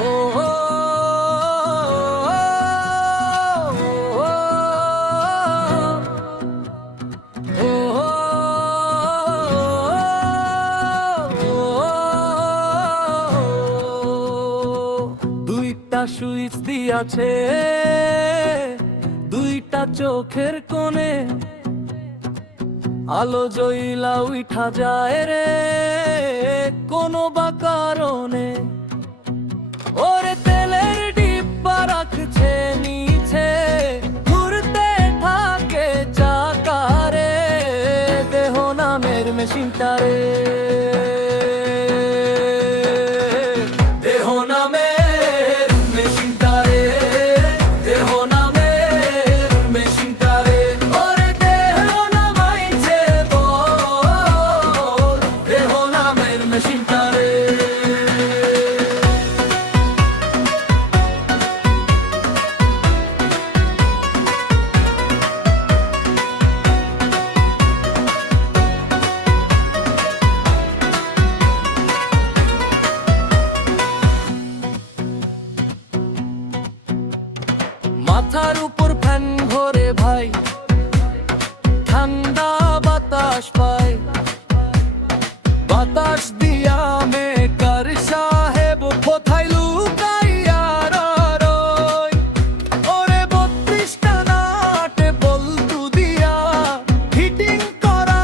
ও ও, ও, দুইটা সুইচ দিয়াছে দুইটা চোখের কোণে, আলো জ্বলা উঠা যায় রে কোনো বা কারণে। ওরে তেলের ডিব্বা রাখছে নিচে, ঘুরতে থাকে চাকারে দেহ নামের মেশিনটারে। দেহ নামের মেশিনটারে, দেহ নামের মেশিনটারে। ওরে দেহ নামাইছে বল, দেহ নামের মেশিনটারে। মাথার উপর ফ্যান ঘোরে ভাই, ঠান্ডা বাতাস পায়, বাতাস দিয়া মেকার সাহেব কোথায় লুকাইয়া রয়। ওরে 32টা নাটে বল্টু দিয়া ফিটিং করা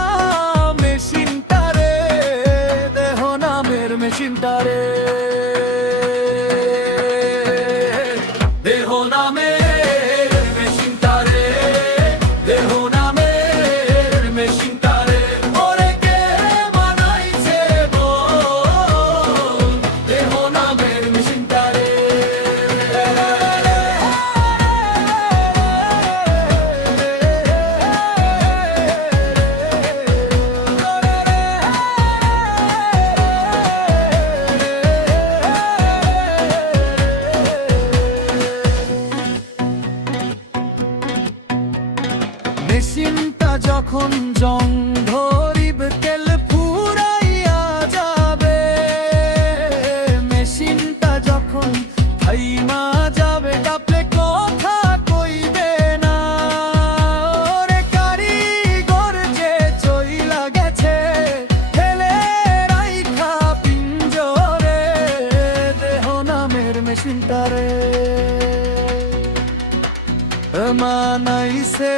মেশিনটারে, দেহ নামের মেশিনটারে। দেহ নামের মেশিনটারে, দেহ নামের মেশিনটারে। ওরে কে বানাইছে বল, দেহ নামের মেশিনটারে। মেশিনটা যখন জং ধরিব তেল ফুরাইয়া যাবে, মেশিনটা যখন থাইমা যাবে ডাবলে কথা কইবে না। ওরে কারিগর যে চইলা গেছে ফেলে রাইখা পিঞ্জরে, দেহ নামের মেশিনটারে। মানাইছে